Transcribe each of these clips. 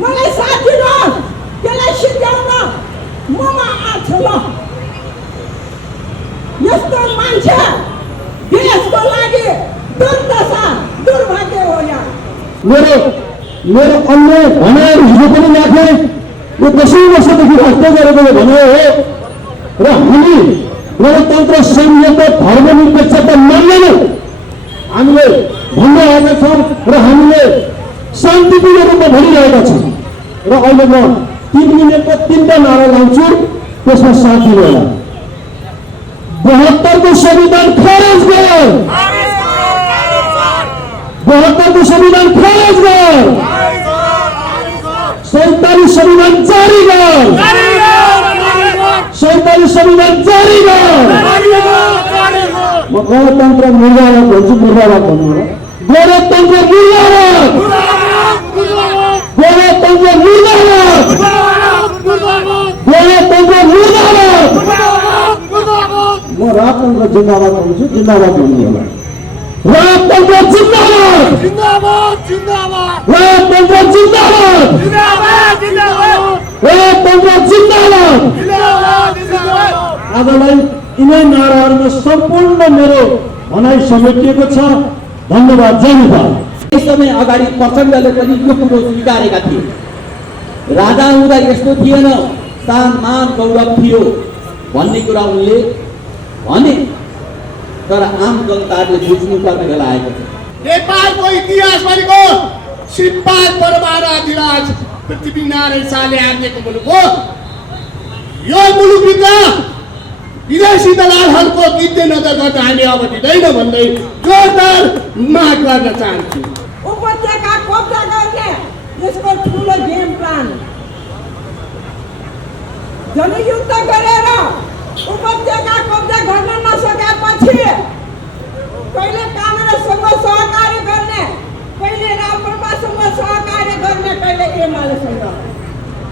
मलाई साथ दिनुहोस्, त्यसलाई सिध्याउन ममा आँट छ। ल यस्तो मान्छे देशको लागि दुर्दशा दुर्भाग्य हो। यहाँ मेरो अन्य भनाइहरू हिजो पनि राखे, यो 10 वर्षदेखि हत्या गरेको भनाइ हो र हामी गणतन्त्र संहिताको धर्मनिरपेक्षता मान्दैनौँ हामीले भन्दै आएका छौँ र हामीले शान्तिपूर्ण रूपमा भनिरहेका छौँ। र अहिले म 3 मिनटको 3टा नारा लाउँछु, त्यसमा साथ दिनु होला। 72 को संविधान खारेज गर, 72 को संविधान खारेज गर, 47 संविधान जारी गर, 47 संविधान जारी गर। म गणतन्त्र मुर्दाबाद भन्छु, मुर्दाबाद भन्नु होला। गणतन्त्र मुर्दाबाद, गणतन्त्र मुर्दाबाद, गणतन्त्र मुर्दाबाद। म राजतन्त्र जिन्दाबाद भन्छु, जिन्दाबाद भन्नु होला। राजतन्त्र जिन्दाबाद, राजतन्त्र जिन्दाबाद, राजतन्त्र जिन्दाबाद। आजलाई यिनै नाराहरूमा सम्पूर्ण मेरो भनाइ समेटिएको छ। धन्यवाद। जय नेपाल। यस समय अगाडि प्रचण्डले पनि यो कुरो स्वीकारेका थिए। राजा हुँदा यस्तो थिएन, सान मान गौरव थियो भन्ने कुरा उनले भने, तर आम जनताले बुझ्नुपर्ने बेला आएको छ। नेपालको इतिहास भनेको सिम्पाल परमाराधिराज पृथ्वीनारायण शाहले आज्ञाको मुलुक हो। यो मुलुकभित्र विदेशी दलालहरूको किन्ने नजर गर्न हामी अब दिँदैन भन्दै जोरदार माग गर्न चाहन्छु। उपत्यका कब्जा गर्ने यसको ठुलो गेम प्लान, जनयुद्ध गरेर उपत्यका कब्जा गर्न नसकेपछि कहिले काङ्ग्रेससँग सहकार्य गर्ने, कहिले राप्रपासँग सहकार्य गर्ने, कहिले एमालेसँग।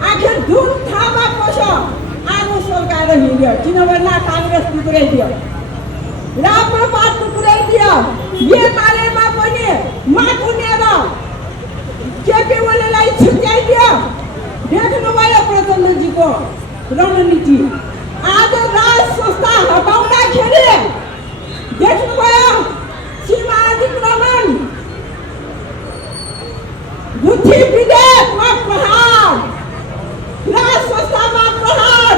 आखिर जुन ठाउँमा पस्यो आगो सल्काएर हिँड्यो, किनभने काङ्ग्रेस टुक्राइदियो, राप्रपा टुक्राइदियो, एमालेमा पनि माकुनेर केपी ओलीलाई छुट्याइदियो। देख्नुभयो प्रचण्डजीको रणनीति। आज राज संस्था हटाउँदाखेरि देख्नुभयो सीमा अतिक्रमण, गुठी विधेयकमा प्रहार, राज संस्थामा प्रहार,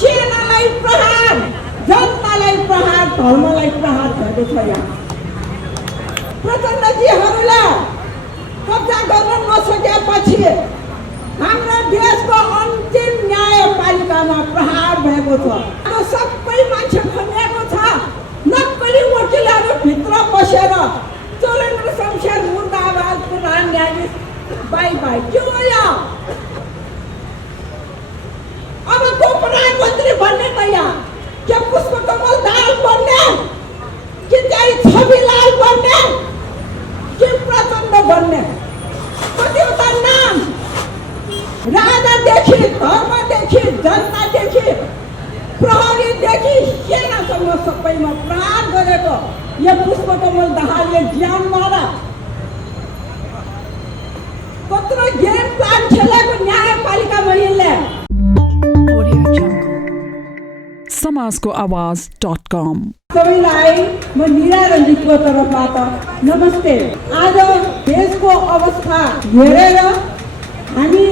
सेनालाई प्रहार, जनतालाई प्रहार, धर्मलाई प्रहार भएको छ। यहाँ प्रचण्डजीहरूले कब्जा गर्न नसकेपछि हाम्रो देशको अन्तिम न्यायपालिकामा प्रहार भएको छ। सबै मान्छे खनिएको छ। नक्कली वकिलहरू भित्र बसेर चोरेन्द्र शमशेर मुर्दाबाद, प्रधान न्यायाधीश बाई बाई के हो यहाँ? अब को प्रधानमन्त्री बन्ने त यहाँ? के पुष्पकमल दाहाल बन्ने, कि चाहिँ छविलाल बन्ने, कि प्रचण्ड बन्ने? कतिवटा नाम राजादेखि, धर्मदेखि, जनतादेखि, प्रहरीदेखि, सेनासँग सबैमा प्रहार गरेको यो पुष्पकमल दाहालले ज्यानमा र कत्रो गेम प्लान खेलेको न्यायपालिकामा यिनले। समाजको आवाज.com। सबैलाई म मीरा रञ्जितको तर्फबाट नमस्ते। आज देशको अवस्था हेरेर हामी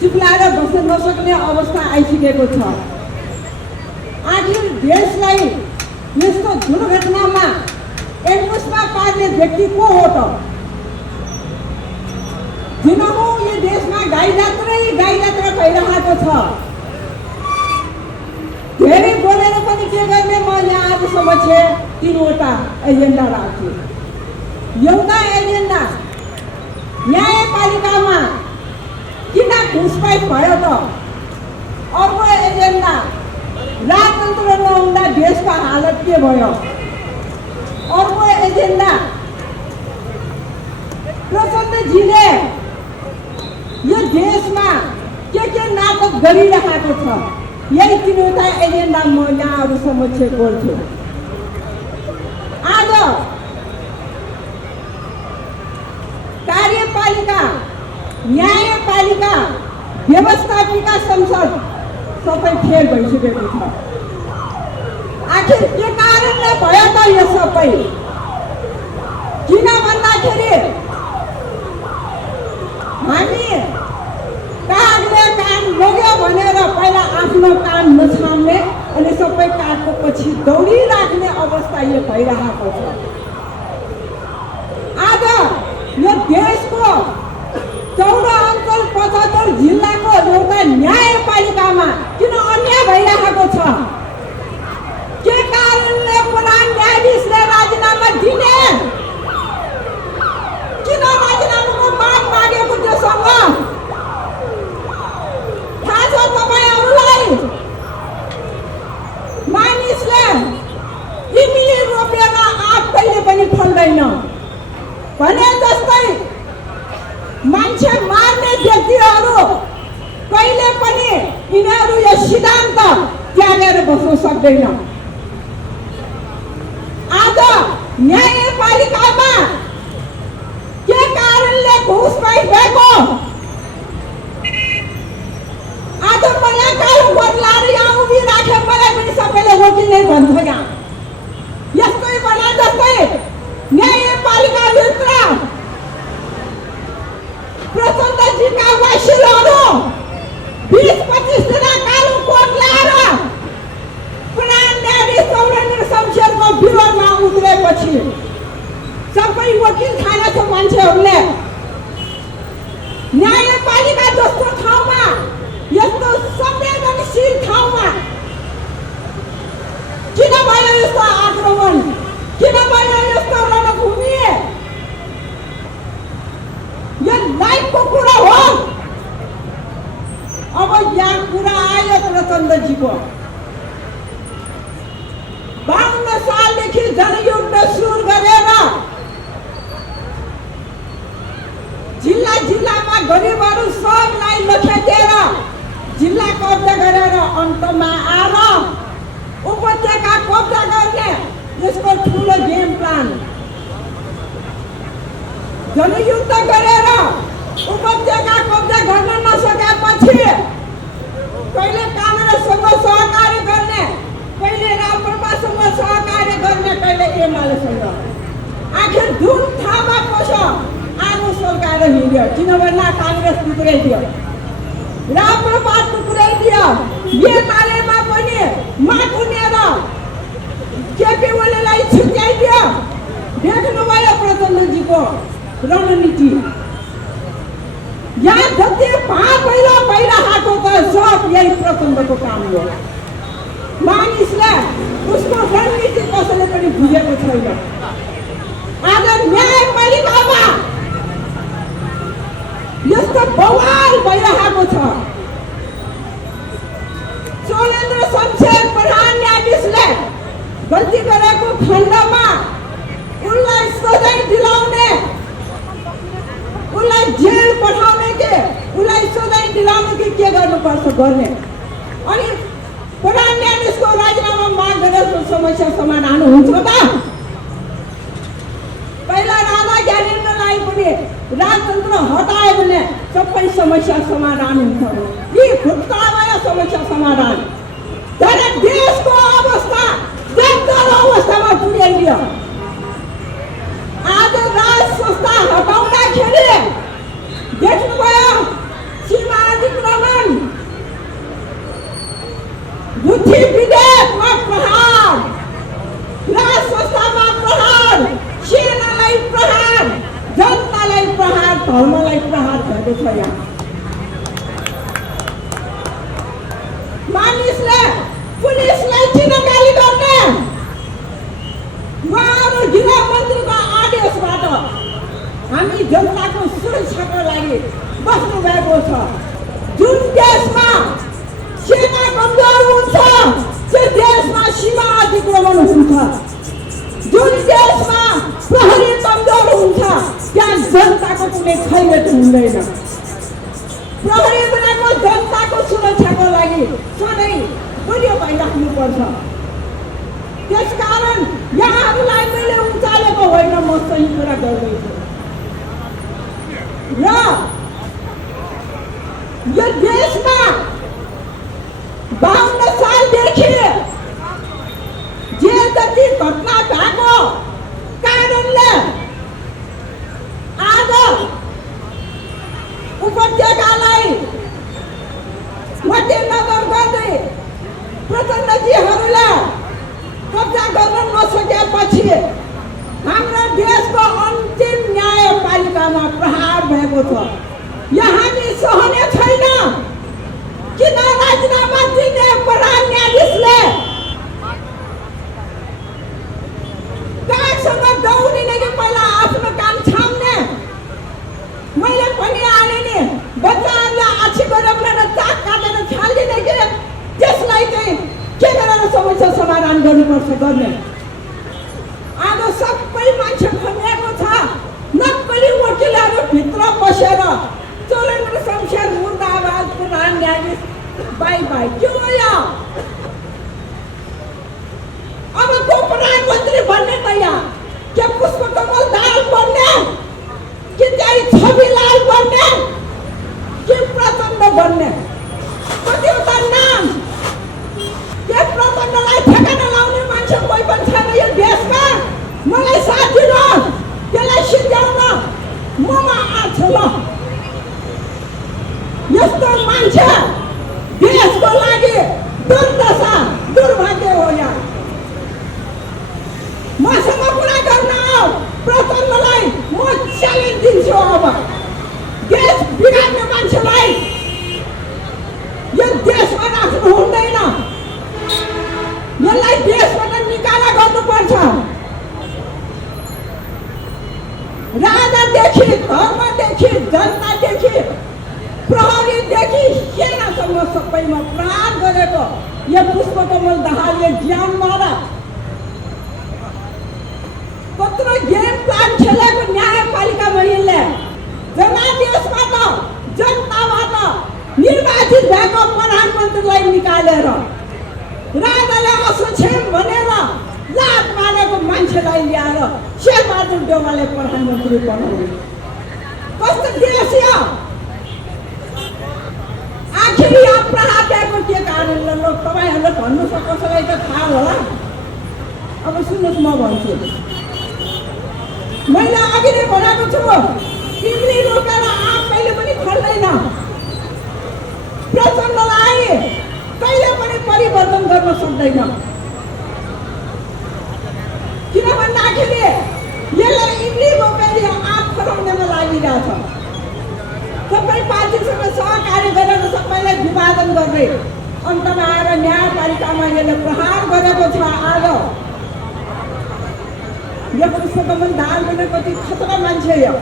चिप्लाएर बस्न नसक्ने अवस्था आइसकेको छ। आखिर देशलाई यस्तो दुर्घटनामा एम्बुसमा पार्ने व्यक्ति को हो त? दिनहुँ यो देशमा गाई जात्रा भइरहेको छ। धेरै बोलेर पनि के गर्ने? म यहाँ आज समक्ष 3वटा एजेन्डा राख्छु। एउटा एजेन्डा न्यायपालिकामा किन घुसपैठ भयो त? अर्को एजेन्डा राजतन्त्र नहुँदा देशको हालत के भयो? अर्को एजेन्डा प्रचण्डजीले यो देशमा के नाटक गरिरहेको छ। यही 3वटा एजेन्डा म यहाँहरू समक्ष गर्छु। आज कार्यपालिका, न्यायपालिका व्यवस्थापिका संसद सबै फेल भइसकेको छ। आखिर के कारणले भयो त यो सबै? किन भन्दाखेरि हामी कागले कान लग्यो भनेर पहिला आफ्नो कान नछाम्ने अनि सबै कागको पछि दौडिराख्ने अवस्था यो भइरहेको छ। आज यो देशको 14 अञ्चल 75 जिल्लाको एउटा न्यायपालिकामा किन अन्याय भइरहेको छ? के कारणले प्रधान न्यायाधीशले राजीनामा दिने? किन राजीनामाको माग मागेको त्योसँग थाहा छ तपाईँहरूलाई? मानिसले इमिली रोपेर आग कहिले पनि फल्दैन भने जस्तै मान्छे मार्ने व्यक्तिहरू कहिले पनि यिनीहरू यो सिद्धान्त त्यागेर बस्न सक्दैन। आज न्यायपालिकामा के कारणले घुसपैठ भएको? आज मलाई कालो बदलाएर यहाँ उभिराखे मलाई पनि सबैले वकिल नै भन्छ। यहाँ यस्तै भने जस्तै न्यायपालिकाभित्र प्रचण्डजीका वकिलहरू 20-25 जना कालो कोट ल्याएर प्रधान न्यायाधीश चौधरी शमशेरको विरोधमा उत्रेपछि सबै वकिल खानाको मान्छेहरूले न्यायपालिका जस्तो ठाउँमा, यस्तो संवेदनशील ठाउँमा किन भयो यस्तो आक्रमण? किन भयो यस्तो रणभूमि? यो लाइफको कुरा हो। अब यहाँ कुरा आयो प्रचण्डजीको। 52 सालदेखि जनयुद्ध सुरु गरेर जिल्लामा गरिबहरू सबलाई लखेटेर जिल्ला कब्जा गरेर अन्तमा आएर उपत्यका कब्जा गर्ने यसको ठुलो गेम प्लान। जनयुद्ध गरेर उपत्यका कब्जा गर्न नसकेपछि कहिले काङ्ग्रेससँग सहकार्य गर्ने, कहिले राप्रपासँग सहकार्य गर्ने, कहिले एमालेसँग। आखिर जुन ठाउँमा पस्यो आगो सल्काएर हिँड्यो। किनभने काङ्ग्रेस टुक्राइदियो, राप्रपा टुक्राइदियो, एमालेमा पनि माथुनेर केपी ओलीलाई छुट्याइदियो। देख्नुभयो प्रचण्डजीको रणनीति। यहाँ जति पहिलो भइरहेको त सब यही प्रचण्डको काम हो। मानिसले उसको रणनीति कसैले पनि बुझेको छैन। आज न्यायपालिकामा यस्तो बवाल भइरहेको छ। चौधरी शमशेर प्रधान न्यायाधीशले गल्ती गरेको खण्डमा उनलाई सजाय दिलाउने, उनलाई जेल पठाउने के उनलाई सजाय दिलाउने कि के गर्नुपर्छ गर्ने। अनि प्रधान न्यायाधीशको राजीनामा माग गरेर समस्या समाधान हुन्छ त? पहिला राजा ज्ञानेन्द्रलाई पनि राजतन्त्र हटायो भने सबै समस्या समाधान हुन्छ। यी भुतकालमा समस्या समाधान तर देशको अवस्था जन्तर अवस्थामा पुर्याइदियो। आज राज संस्था हटाउँदाखेरि देख्नुभयो सीमा अतिक्रमण, बुद्धि विधेयकमा प्रहार, राज संस्थामा प्रहार, सेनालाई प्रहार, जनतालाई प्रहार, धर्मलाई प्रहार भएको छ। यहाँ मानिसले पुलिसलाई किन गाली गर्ने? उहाँहरू गृह मन्त्रीको आदेशबाट हामी जनताको सुरक्षाको लागि बस्नु भएको छ। जुन देशमा सेना कमजोर हुन्छ त्यो देशमा सीमा अतिक्रमण हुन्छ। जुन देशमा प्रहरी कमजोर हुन्छ त्यहाँ जनताको कुनै खैरत हुँदैन। प्रहरी भनेको जनताको सुरक्षाको लागि सधैँ बलियो भइराख्नुपर्छ। त्यसकारण यहाँहरूलाई मैले उचालेको होइन, म सही कुरा गर्दैछु। र यो देशमा 52 सालदेखि जे जति घटना भएको कारणले आज उपत्यकालाई मध्यनजर गर्दै प्रचण्डजीहरूले कब्जा गर्न नसकेपछि हाम्रो देशको अन्तिम न्यायपालिकामा प्रहार भएको छ। यो हामी सहने छैन। किन राजीनामा दिने प्रधान न्यायाधीशले कागसँग दौडिने कि पहिला आफ्नो काम छाम्ने? मैले पनि आले नि बच्चाहरूलाई आछी गरेर चाक काटेर छालिदिने कि त्यसलाई चाहिँ के गरेर समस्या समाधान गर्नुपर्छ गर्ने? आज सबै मान्छे खनिएको छ। नक्कली वकिलहरू भित्र बसेर चोरेन्द्र शमशेर मुर्दाबाद प्रधान न्यायाधीश बाई बाई के हो यो? अब को प्रधानमन्त्री बन्ने भैया? के पुष्पकमल दाहाल बन्ने कि चाहिँ छविलाल बन्ने कि प्रचण्ड बन्ने? कतिवटा नाम के प्रचण्डलाई ठेगाना लाउने मान्छे कोही पनि छैन यो देशमा। मलाई साथ दिनुहोस्, त्यसलाई सिध्याउन ममा आछ ल। यस्तो मान्छे देशको लागि दुर्दशा दुर्भाग्य हो यार। मसँग कुरा गर्न आऊ, प्रचण्डलाई म च्यालेन्ज दिन्छु। अब देश बिगार्ने मान्छेलाई यो देशमा राख्नु हुँदैन। यसलाई देशबाट निकाला गर्नुपर्छ। राजादेखि धर्मदेखि जनतादेखि प्रहरीदेखि सेनासम्म सबैमा प्रहार गरेको यो पुष्पकमल दाहालले ज्यानबाट कत्रो गेम प्लान खेलेको न्यायपालिकामा यिनले जनादेशबाट जनताबाट निर्वाचित भएको प्रधानमन्त्रीलाई निकालेर राजाले असक्षम भनेर लात मारेको मान्छेलाई ल्याएर शेरबहादुर देउवाले प्रधानमन्त्री बनाउनु कस्तो देश यो? आखिर यो प्रहार भएको के कारणले? ल तपाईँहरूले भन्नु कसैलाई त थाहा होला। अब सुन्नुहोस्, म भन्छु। मैले अघि नै भनेको छु, इमली रोपेर आम कहिले पनि फल्दैन। प्रचण्डलाई कहिले पनि परिवर्तन गर्न सक्दैन। किन भन्दाखेरि यसलाई इमली रोपेर आम फलाउनमा लागिरहेछ। सबै पार्टीसँग सहकारी गरेर सबैलाई विभाजन गर्दै अन्तमा आएर न्यायपालिकामा यसले प्रहार गरेको छ। आज यो पुष्पकमल दाहाल पनि कति खतरा मान्छे यो।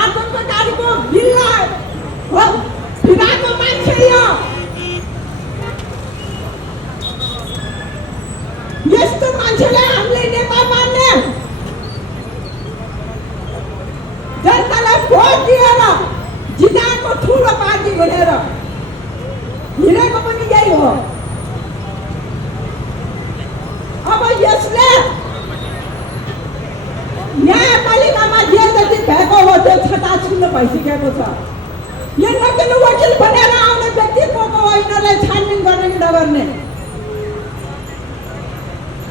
आतङ्ककारीको बिल्ला फिराको मान्छे यो। यस्तो मान्छेले हामीले नेता मान्ने? जनतालाई भोट दिएर जिताएको ठुलो पार्टी भनेर हिँडेको पनि यही हो। अब यसले न्यायपालिकामा जे जति भएको हो त्यो छटाछुल्ल भइसकेको छ। यो नक्कली वकिल भनेर आउने व्यक्ति को हो? यिनीहरूलाई छानबिन गर्ने कि नगर्ने?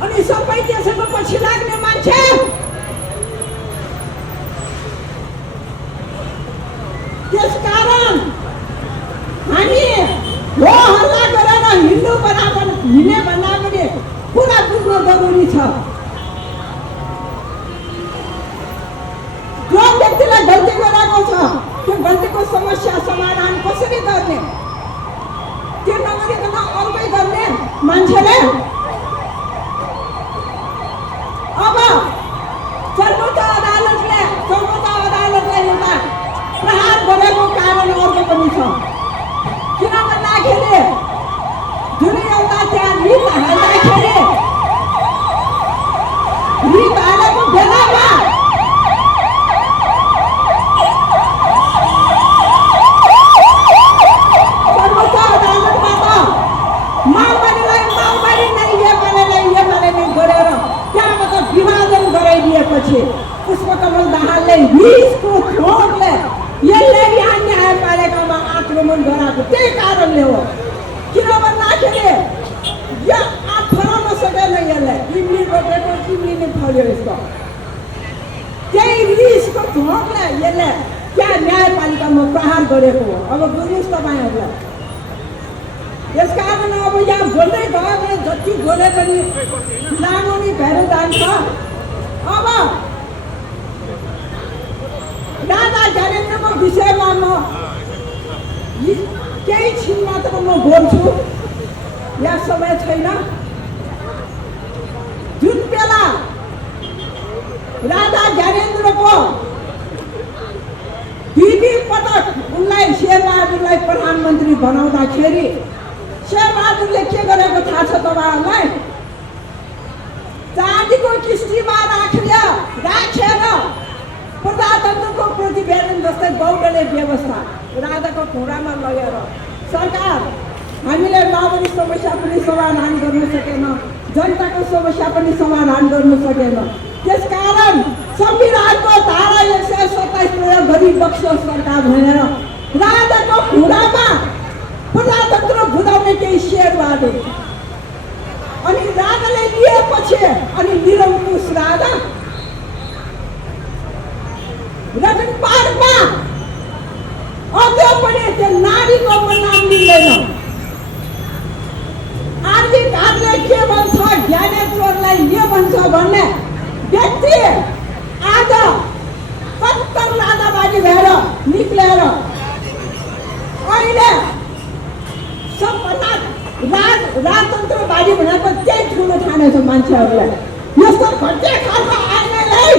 अनि सबै त्यसैको पछि लाग्ने मान्छे। त्यसकारण हामी हो हल्ला गरेर हिँड्नु बराबर हिँड्ने भन्दा पनि कुरा बुझ्नु जरुरी छ। जो व्यक्तिले गल्ती गरेको छ त्यो गल्तीको समस्या समाधान कसरी गर्ने? त्यो नगरिकन अर्कै गर्ने मान्छेले। अब सर्वोच्च अदालतले एउटा प्रहार गरेको कारण अर्को पनि छ। किन भन्दाखेरि जुन एउटा त्यहाँ रिट हालेको बेलामा सर्वोच्च अदालतबाट माओवादीलाई माओवादी नै आक्रमण गराएको त्यही कारणले हो। किन भन्दाखेरि यो आँट फलाउन सकेन, यसलाई इम्ली रोपेको इम्ली नै फल्यो यसको। त्यही रिसको झोकलाई यसले त्यहाँ न्यायपालिकामा प्रहार गरेको हो। अब बुझ्नुहोस् तपाईँहरूलाई। यसकारण अब यहाँ बोल्दै गयो भने जति बोले पनि लामो नै भएर जान्छ। अब राजा ज्ञानेन्द्रको विषयमा म केही छिन मात्र म बोल्छु, यहाँ समय छैन। जुन बेला राजा ज्ञानेन्द्रको दुई पटक उनलाई शेरबहादुरलाई प्रधानमन्त्री बनाउँदाखेरि शेरबहादुरले के गरेको थाहा छ तपाईँहरूलाई? चाँदीको किस्तीमा राखेर प्रजातन्त्रको प्रतिवेदन जस्तै गौडले व्यवस्था राजाको घोडामा लगेर सरकार हामीले बाबरी समस्या पनि समाधान गर्न सकेन, जनताको समस्या पनि समाधान गर्न सकेन। त्यसकारण संविधानको धारा 127 प्रयोग गरी बक्सोस् सरकार भनेर राजाको घोडामा प्रजातन्त्र बुझाउने केही शेरबहादुर। अनि राजाले लिएपछि अनि निरङ्कुश राजा रतन पार्कमा अझै पनि त्यो नारीको नाम लिँदैन। आरबी घाटले के भन्छ, ज्ञानेश्वरलाई के भन्छ भन्ने व्यक्ति आज कत्तर राजावादी भएर निक्लेर अहिले सबभन्दा राजतन्त्रवादी भनेको त्यही ठुलो ठानेछ मान्छेहरूलाई। यस्तो घटिया खालको आइमाईलाई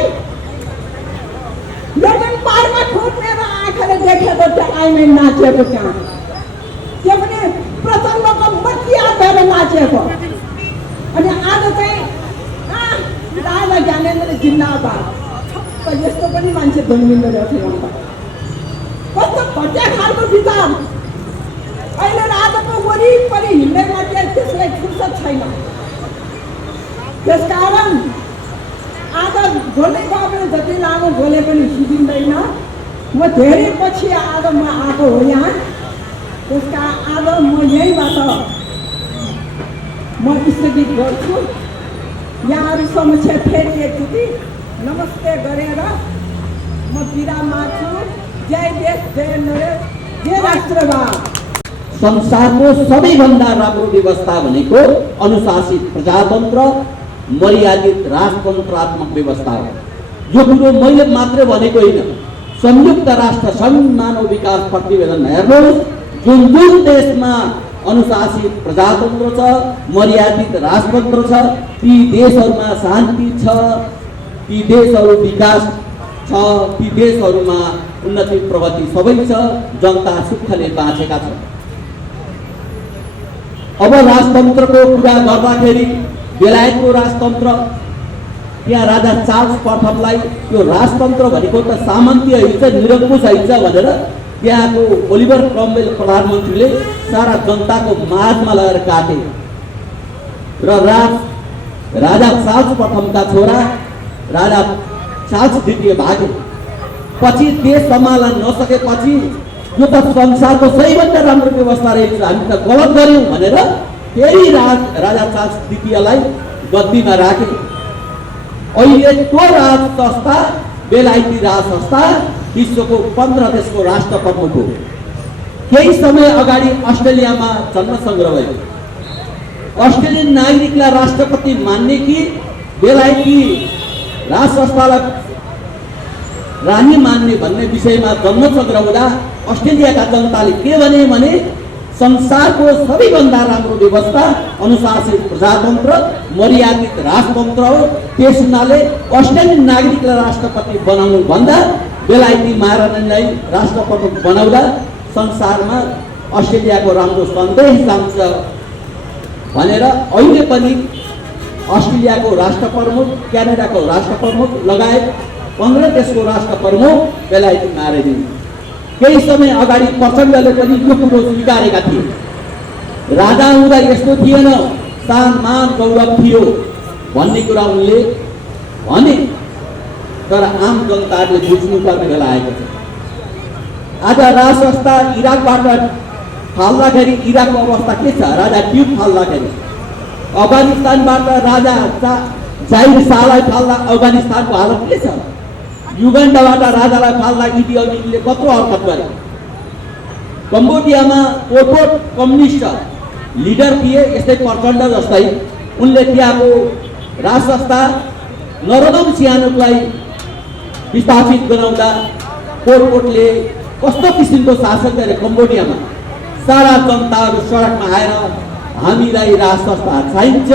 रतन पार्कमा ठोक्नेर आँखाले देखेको त्यो आइमाई नाचेको त्यहाँ, त्यो पनि प्रचण्डको मतिया भएर नाचेको। अनि आज चाहिँ राजा ज्ञानेन्द्र जिन्दाबाद। यस्तो पनि मान्छे जन्मिँदो रहेछ। कस्तो घटिया खालको विचार। अहिले राजाको वरिपरि हिँड्ने मात्रै त्यसलाई फुर्सद छैन। त्यसकारण आज बोल्दै गयो भने जति लामो बोले पनि सिद्धिँदैन। म धेरै पछि आज म आएको हो यहाँ। त्यसका आज म यहीँबाट म स्थगित गर्छु। यहाँहरू समक्ष फेरि एकचोटि नमस्ते गरेर म विराम माग्छु। जय देश, जय नरेश, जय राष्ट्रवाद। संसारको सबैभन्दा राम्रो व्यवस्था भनेको अनुशासित प्रजातन्त्र, मर्यादित राजतन्त्रात्मक व्यवस्था हो। यो कुरो मैले मात्र भनेको होइन। संयुक्त राष्ट्र सङ्घ मानव विकास प्रतिवेदन हेर्नुहोस्। जुन जुन देशमा अनुशासित प्रजातन्त्र छ, मर्यादित राजतन्त्र छ, ती देशहरूमा शान्ति छ, ती देशहरू विकास छ, ती देशहरूमा उन्नति प्रगति सबै छ, जनता सुखले बाँचेका छन्। अब राजतन्त्रको कुरा गर्दाखेरि बेलायतको राजतन्त्र, त्यहाँ राजा चार्ल्स प्रथमलाई त्यो राजतन्त्र भनेको त सामन्तीय हिँड्छ, निरङ्कुश हिँड्छ भनेर त्यहाँको ओलिभर क्रमवेल प्रधानमन्त्रीले सारा जनताको माझमा लगेर काटे र राजा चार्ल्स प्रथमका छोरा राजा चार्ल्स द्वितीय भागे। पछि देश सम्हाल्न नसकेपछि यो त संसारको सबैभन्दा राम्रो व्यवस्था रहेछ, हामी त गलत गर्यौँ भनेर फेरि राजा चार्ल्स द्वितीयलाई गद्दीमा राखे। अहिले त्यो राज संस्था बेलायती राज संस्था विश्वको 15 देशको राष्ट्र प्रमुख हो। केही समय अगाडि अस्ट्रेलियामा जन्म सङ्ग्रह भयो। अस्ट्रेलियन नागरिकलाई राष्ट्रपति मान्ने कि बेलायती राज संस्थालाई रानी मान्ने भन्ने विषयमा जन्म सङ्ग्रह हुँदा अस्ट्रेलियाका जनताले के भने संसारको सबैभन्दा राम्रो व्यवस्था अनुशासित प्रजातन्त्र, मर्यादित राजतन्त्र हो। त्यस हुनाले अस्ट्रेलियन नागरिकलाई राष्ट्रपति बनाउनु भन्दा बेलायती महारानीलाई राष्ट्र प्रमुख बनाउँदा संसारमा अस्ट्रेलियाको राम्रो सन्देश जान्छ भनेर अहिले पनि अस्ट्रेलियाको राष्ट्र प्रमुख, क्यानाडाको राष्ट्र प्रमुख लगायत 15 देशको राष्ट्र प्रमुख बेलायती महारानी। केही समय अगाडि प्रचण्डले पनि यो कुरो स्वीकारेका थिए। राजा हुँदा यस्तो थिएन, सान मान गौरव थियो भन्ने कुरा उनले भने, तर आम जनताले बुझ्नुपर्ने बेला आएको छ। आज राजसंस्था इराकबाट फाल्दाखेरि इराकको अवस्था के छ? राजा ट्युब फाल्दाखेरि, अफगानिस्तानबाट राजा जाहिर शाहलाई फाल्दा अफगानिस्तानको हालत के छ? युगान्डाबाट राजालाई फाल्दा इडी अमिनले कत्रो हरकत गरे। कम्बोडियामा पोलपोट कम्युनिस्ट लिडर थिए, यस्तै प्रचण्ड जस्तै। उनले त्यहाँको राजसंस्था नरोदम सिहानुकलाई विस्थापित गराउँदा पोलपोटले कस्तो किसिमको शासन गरे कम्बोडियामा। सारा जनताहरू सडकमा आएर हामीलाई राजसंस्था चाहिन्छ,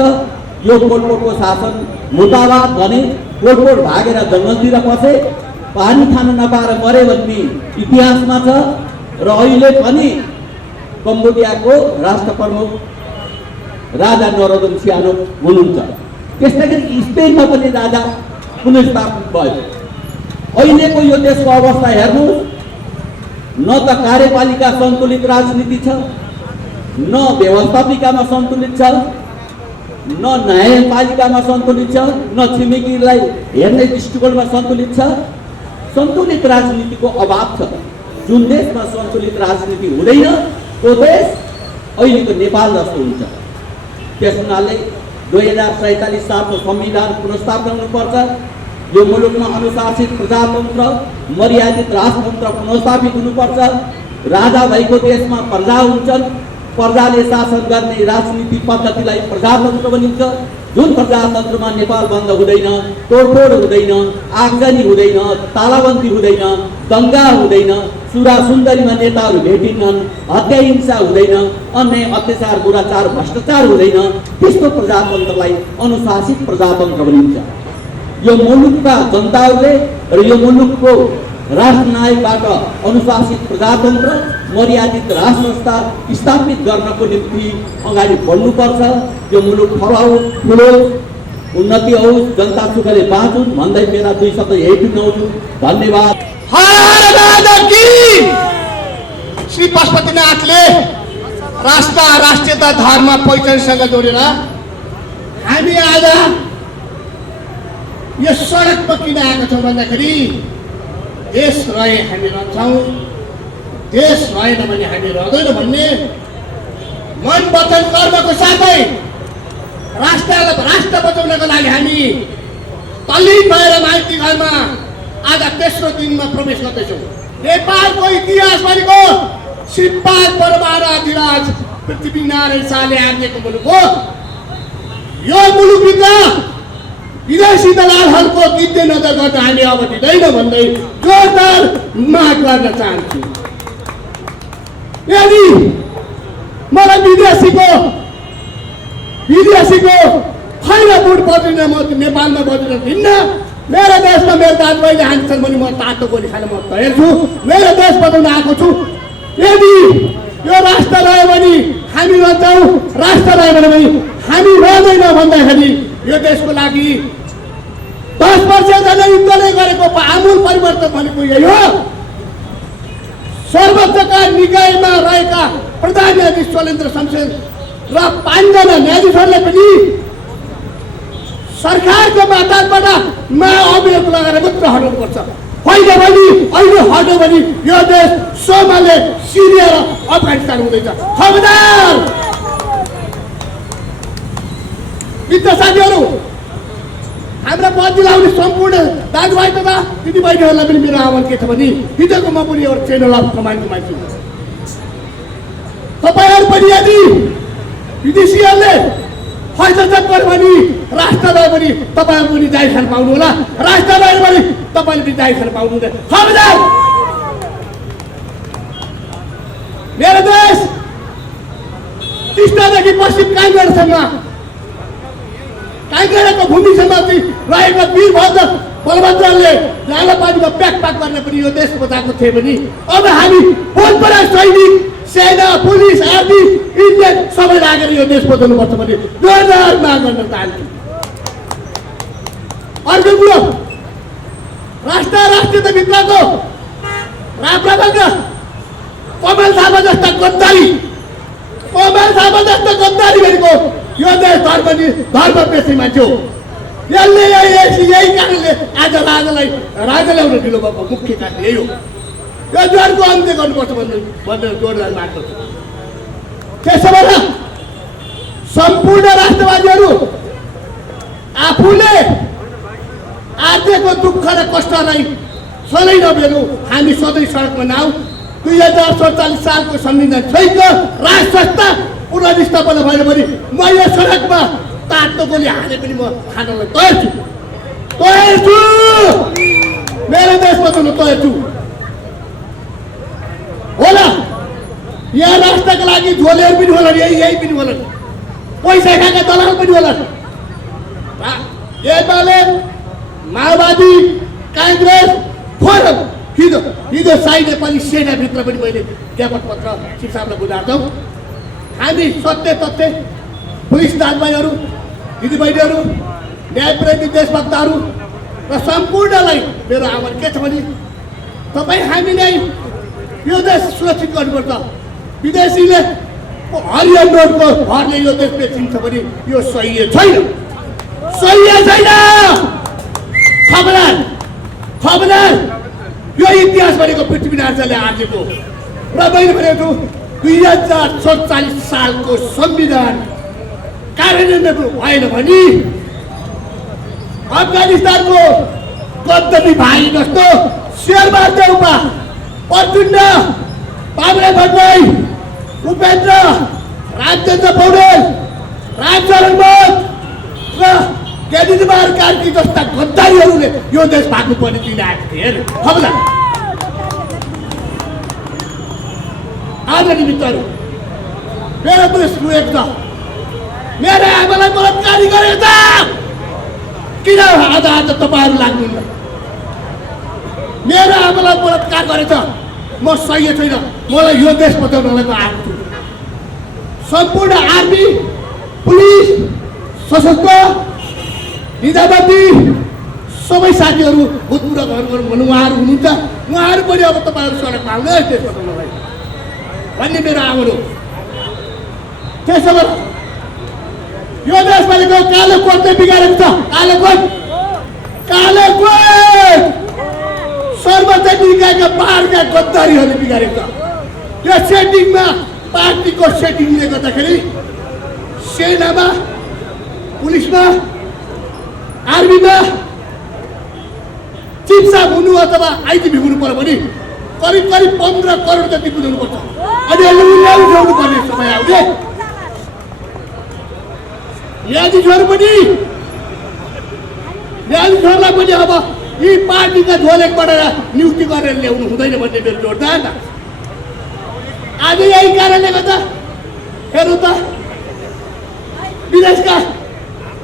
यो पोलपोटको शासन मुर्दाबाद भने पोलपोट भागेर जङ्गलतिर पसे, पानी खान नपाएर मरे भन्ने इतिहासमा छ। र अहिले पनि कम्बोडियाको राष्ट्र प्रमुख राजा नरोदम सिहानुक हुनुहुन्छ। त्यस्तै गरी स्पेनमा पनि राजा पुनर्स्थापित भयो। अहिलेको यो देशको अवस्था हेर्नुहोस्, न त कार्यपालिका सन्तुलित राजनीति छ, न व्यवस्थापिकामा सन्तुलित छ, न न्यायपालिकामा सन्तुलित छ, न छिमेकीलाई हेर्ने दृष्टिकोणमा सन्तुलित छ। सन्तुलित राजनीतिको अभाव छ। जुन देशमा सन्तुलित राजनीति हुँदैन त्यो देश अहिलेको नेपाल जस्तो हुन्छ। त्यस हुनाले 2047 सालको संविधान पुनर्स्थापना हुनुपर्छ। यो मुलुकमा अनुशासित प्रजातन्त्र, मर्यादित राजतन्त्र पुनर्स्थापित हुनुपर्छ। राजा भएको देशमा प्रजा हुन्छन्, प्रजाले शासन गर्ने राजनीति पद्धतिलाई प्रजातन्त्र भनिन्छ। जुन प्रजातन्त्रमा नेपाल बन्द हुँदैन, तोडफोड हुँदैन, आगजनी हुँदैन, तालाबन्दी हुँदैन, दङ्गा हुँदैन, सुरा सुन्दरीमा नेताहरू भेटिन्छन्, हत्या हिंसा हुँदैन, अन्य अत्याचार दुराचार भ्रष्टाचार हुँदैन, त्यस्तो प्रजातन्त्रलाई अनुशासित प्रजातन्त्र भनिन्छ। यो मुलुकका जनताहरूले र यो मुलुकको राष्ट्रनायकबाट अनुशासित प्रजातन्त्र, मर्यादित राजसंस्था स्थापित गर्नको निम्ति अगाडि बढ्नुपर्छ। यो मुलुक फलोस्, फुलोस्, उन्नति होस्, जनता सुखले बाँचुन् भन्दै मेरा 2 शब्द यही टुङ्गाउँछु। धन्यवाद। श्री पशुपतिनाथले राष्ट्र, राष्ट्रियता, धर्म, पहिचानसँग जोडेर हामी आज यो सडकमा किन आएको छौँ भन्दाखेरि देश रहे हामी रहन्छौँ, देश रहेन भने हामी रहँदैन भन्ने मन वचन कर्मको साथै राष्ट्र बचाउनको लागि हामी तल्लीन भएर माइती घरमा आज तेस्रो दिनमा प्रवेश गर्दैछौँ। नेपालको इतिहास भनेको सिपाल परमार अधिराज पृथ्वीनारायण शाहले आज्ञाको मुलुक हो। यो मुलुकभित्र विदेशी दलालहरूको गिद्धे नजर गर्न हामी अब दिँदैन भन्दै जोरदार माग गर्न चाहन्छु। यदि मलाई विदेशीको खैर बुट बजिन म नेपालमा बजिन दिन्न। मेरो देशमा मेरो दाजुभाइले हान्छन् भने म तातो गोली खान म तयार छु। मेरो देश बचाउन आएको छु। यदि यो राष्ट्र रह्यो भने हामी रहन्छौँ, राष्ट्र रह्यो भने हामी रहँदैन भन्दाखेरि यो देशको लागि 10 वर्ष जनयुद्धले गरेको आमूल परिवर्तन भनेको यही हो। सर्वोच्चका निकायमा रहेका प्रधान न्यायाधीश शैलेन्द्र शमशेर र 5 जना न्यायाधीशहरूले पनि सरकारको मातहतबाट अभियोग लगाएर मात्र हटाउनुपर्छ। होइन भने अहिले हट्यो भने यो देश सोमाले, सिरिया र अफगानिस्तान हुँदैछ। खबरदार मित्र साथीहरू, हाम्रा बत्ती लाउने सम्पूर्ण दाजुभाइ तथा दिदीबहिनीहरूलाई पनि मेरो आह्वान के छ भने हिजोको म पनि एउटा च्यानल अफ कमान्डको मान्छे हुँ। तपाईँहरू पनि यदि विदेशीहरूले हस्तक्षेप गर्यो भने राष्ट्र रह्यो भने तपाईँहरू पनि जाहिर खान पाउनु होला, राष्ट्र रह्यो भने तपाईँले पनि जाहिर खान पाउनु हुँदैन। खबरदार मेरो देश टिस्टादेखि पश्चिम काङ्गडासम्म, काङ्गडाको भूमिसम्म रहेका वीरभद्र बलभद्रले लालापानीमा प्याकपाक गर्न पनि यो देश बचाएको थियो भने अब हामी बोलपरा सैनिक, सेना, पुलिस, आर्मी, इन्डियन सबै लागेर यो देश बचाउनु पर्छ भने जोरदार माग गर्न चाहन्छु। अर्को कुरो, राष्ट्रियताभित्रको राप्रपाका कमल थापा जस्ता गद्दारी भनेको यो देश धर्मपेशी मान्छे हो। यसले यही कारणले आज राजा ल्याउन ढिलो भएको मुख्य कारण यही हो। यो ज्वरको अन्त्य गर्नुपर्छ भनेर जोडदार माग गर्छु। त्यसो भए सम्पूर्ण राष्ट्रवादीहरू आफूले आर्जेको दुःख र कष्टलाई सधैँ नबेर्नु। हामी सधैँ सडकमा नआऊ। 2047 सालको संविधान सहितको राज संस्था पुनर्स्थापना भएन भने म यो सडकमा तातो गोली हाले पनि म खानलाई तयार छु। मेरो देश बचाउन तयार छु। होला यहाँ राष्ट्रका लागि झोलेहरू पनि होला, यही पनि होला, पैसा खाएका दलाल पनि होला। एमाले, माओवादी, काङ्ग्रेस, फोरम हिजो साई नेपाली सेनाभित्र पनि मैले ज्ञापन पत्र शिक्षालाई बुझाएको छौँ। हामी सत्य तथ्य पुलिस दाजुभाइहरू, दिदीबहिनीहरू, न्यायप्रेमी देशभक्तहरू र सम्पूर्णलाई मेरो आह्वान के छ भने तपाईँ हामीलाई यो देश सुरक्षित गर्नुपर्छ। विदेशीले हरिया नोटको भरले यो देश बेचिन्छ भने यो सही छैन, सही छैन। खबरदार यो इतिहास भनेको पृथ्वीनारायण शाहले आर्जेको र मैले भनेको छु 2047 सालको संविधान कार्यान्वयन भएन भने अफगानिस्तानको गद्दाफी भाइ जस्तो शेरबहादुर देउपा, प्रचण्ड, बाबुराम भट्टराई, उपेन्द्र, रामचन्द्र पौडेल, रामचरण मोद र ज्ञानेन्द्रबहादुर कार्की जस्ता गद्दारीहरूले यो देश भाग्नु पर्ने दिन आएको थिए। खबरदार आज निमित्तहरू मेरो देश रुएको छ। मेरो आमालाई बलात्कारी गरेको छ। किन आज तपाईँहरू लाग्नुहुन्न? मेरो आमालाई बलात्कार गरेछ। म सही छैन। मलाई यो देश बचाउनलाई आएको छु। सम्पूर्ण आर्मी, पुलिस, सशस्त्र, निजामती सबै साथीहरू भूतपूर्व घर उहाँहरू हुनुहुन्छ। उहाँहरू पनि अब तपाईँहरू सडकमा आउनु देश बचाउनलाई भन्ने मेरो आह्वान हो। त्यसो भए यो देश भनेको कालो कोटले बिगारेको छ। कालो कोट सर्वोच्च निकायका बाह्रका गद्दारीहरूले बिगारेको छ। यो सेटिङमा पार्टीको सेटिङले गर्दाखेरि सेनामा, पुलिसमा, आर्मीमा चिफ साहब हुनु अथवा आइजिपी हुनु पर्यो भने करिब 15 करोड जति बुझाउनु पर्छ। अनि यसले उठाउनु पर्ने समय आउँछ। न्यायाधीशहरूलाई पनि अब यी पार्टीका झोलेकबाट नियुक्ति गरेर ल्याउनु हुँदैन भन्ने मेरो जोडदार। आज यही कारणले गर्दा हेर्नु त विदेशका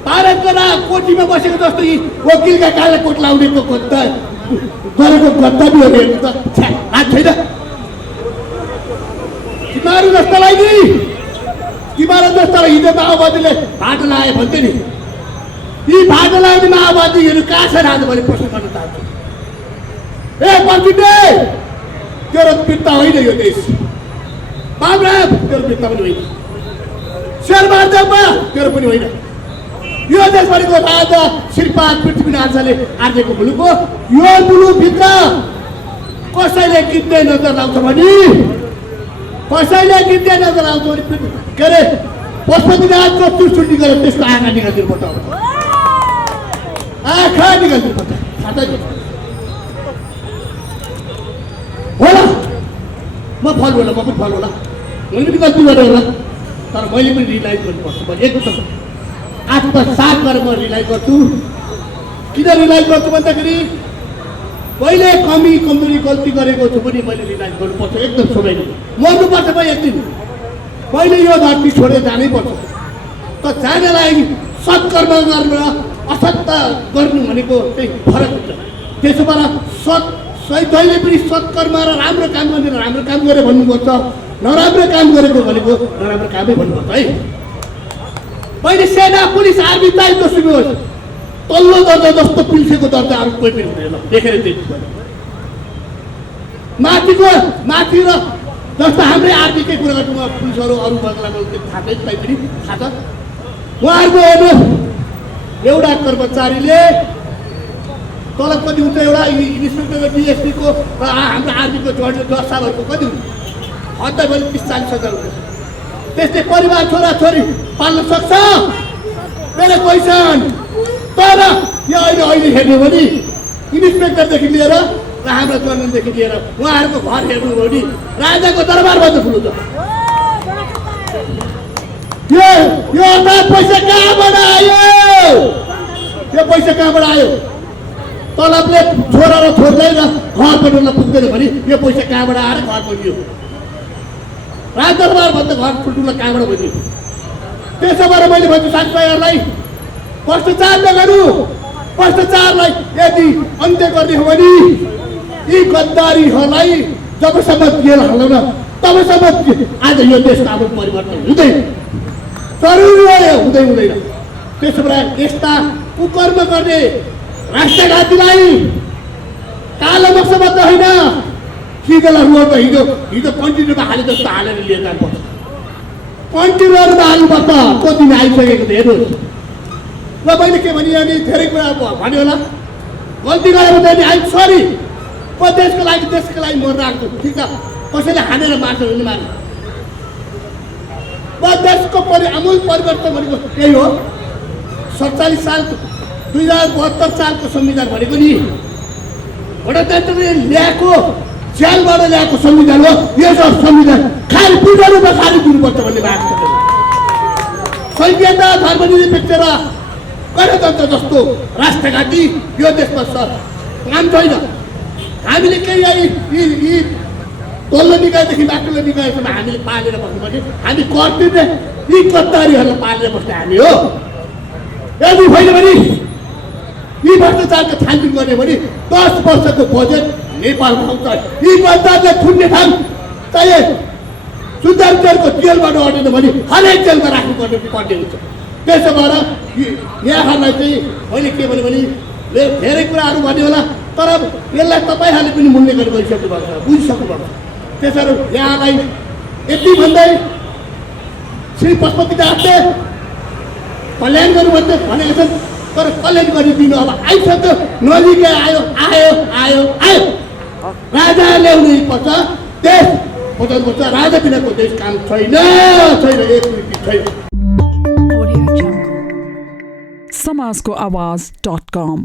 भारतका कोठीमा बसेको जस्तो यी वकिलका काला कोट लाउनेको गरेको गद्दारीहरू हेर्नु त हात छैन। तिमीहरू जस्तालाई हिजो माओवादीले भाटो लगाए भन्थे नि, यी भाटो लगाउने माओवादीहरू कहाँ छन् आज मैले प्रश्न गर्न चाहन्छु। ए प्रचण्ड, तेरो पिता होइन यो देश। बाबुराम, तेरो पिता पनि होइन। शेरबहादुर देउपा, तेरो पनि होइन। यो देश भनेको राजा श्रीपाद पृथ्वीनारायण शाहले आर्जेको मुलुक हो। यो मुलुकभित्र कसैले किन्ने नजर लाउँछ भने के अरे पशुपतिनाथको त्रिशुली गरेर त्यसको आँखा निकालिदिनुपर्छ। आँखा निकालिदिनुपर्छ। होला म फल होला, म पनि फल होला, मैले पनि गल्ती गरेँ होला, तर मैले पनि रियलाइज गर्नुपर्छ। एक आत्मसात गरेर म रियलाइज गर्छु। किन रियलाइज गर्छु भन्दाखेरि पहिले कमी कमजोरी गल्ती गरेको छु पनि मैले रियलाइज गर्नुपर्छ। एकदम सोझै मर्नुपर्छ। म एक दिन पहिले यो धरती छोडेर जानै पर्छ। त जानलाई सत्कर्म गरेर असत्य गर्नु भनेको चाहिँ फरक हुन्छ। त्यसो भएर जहिले पनि सत्कर्म र राम्रो काम गरेर राम्रो काम गरे भन्नुपर्छ। नराम्रो काम गरेको भनेको नराम्रो कामै भन्नुपर्छ है। पहिले सेना, पुलिस, आर्मी चाहिँ जसुकै होस्, तल्लो दर्जा जस्तो पुलिसको दर्जाहरू कोही पनि हुँदैन। देखेर माथि र जस्तो हाम्रै आर्मीकै कुरा गर्छु म। पुलिसहरू अरू बङ्गलाको थाहा छैन, पनि थाहा छ। उहाँहरूको हेर्नु, एउटा कर्मचारीले तलब कति हुन्छ एउटा इन्सपेक्टर डिएसपी को हाम्रो आर्मीको जोड्ने 10 सालहरूको कति हुन्छ हद्दै पनि 30-40 हजार हुन्छ त्यसले परिवार छोराछोरी पाल्न सक्छ मेरो पैसन तर यो अहिले हेर्नु भने इन्सपेक्टरदेखि लिएर र हाम्रो जनदेखि लिएर उहाँहरूको घर हेर्नु हो भने राजाको दरबारभन्दा ठुलो छ यो पैसा कहाँबाट आयो यो पैसा कहाँबाट आयो तलबले छोरा र छोरीलाई र घर बनाउन पुग्दैन भने यो पैसा कहाँबाट आएर घर बनियो राजदरबारभन्दा घर ठुल्ठुलो कहाँबाट बनियो त्यसो भएर मैले भन्छु साथीभाइहरूलाई भ्रष्टाचार नगर्नु भ्रष्टाचारलाई यदि अन्त्य गर्ने हो भने यी गद्दारीहरूलाई जबसम्म जेल हालौँ तबसम्म आज यो देशको आफ्नो परिवर्तन हुँदैन जरुरी हो हुँदैन त्यसो भएर यस्ता कुकर्म गर्ने राष्ट्रघातीलाई कालो बक्सबद्ध होइन खिचेला रुवाको हिजो कन्टिन्यूमा हाले जस्तो हालेर लिएर जानुपर्छ कन्टिन्यूमा हाल्नुपर्छ त्यो दिन आइसकेको थियो हेर्नुहोस् र मैले के भने अनि धेरै कुरा भन्यो होला गल्ती गरेर भने आइम सरी म देशको लागि मर्न आएको छु ठिक छ कसैले हानेर मार्छ भने मार्नु म देशको आमूल परिवर्तन भनेको त्यही हो 47 सालको 2072 सालको संविधान भनेको नि गणतन्त्रले ल्याएको जेलबाट ल्याएको संविधान हो यो संविधान खाली बुझ्नुमा खाली दिनुपर्छ भन्ने माग छ संहिता धर्मनिरपेक्ष र गणतन्त्र जस्तो राष्ट्रघाती यो देशमा काम छैन हामीले केही यी तल्लो निकायदेखि माथिल्लो निकायसम्म हामीले पालेर बस्नुपर्ने हामी गर्दिने यी गद्दारीहरूलाई पालेर बस्ने हामी हो यदि होइन भने यी भ्रष्टाचारको छानबिन गर्ने भने 10 वर्षको बजेट नेपालमा आउँछ यी गद्दारले थुन्ने ठाउँ चाहिँ सुधारको जेलबाट अटेन भने हरेक जेलमा राख्नुपर्ने हुन्छ त्यसो भएर यहाँहरूलाई चाहिँ मैले के भने धेरै कुराहरू भन्यो होला तर यसलाई तपाईँहरूले पनि मूल्य गरिसक्नु भएको छ बुझिसक्नु भएको छ त्यसरी यहाँलाई यति भन्दै श्री पशुपति दासले कल्याण गर्नु भन्दै भनेको छन् तर कल्याण गरिदिनु अब आइसक्यो नजिकै आयो राजा ल्याउनु पर्छ देश बचाउनु पर्छ राजा बिनाको देश काम छैन एक मिनट छैन समाजको आवाज.com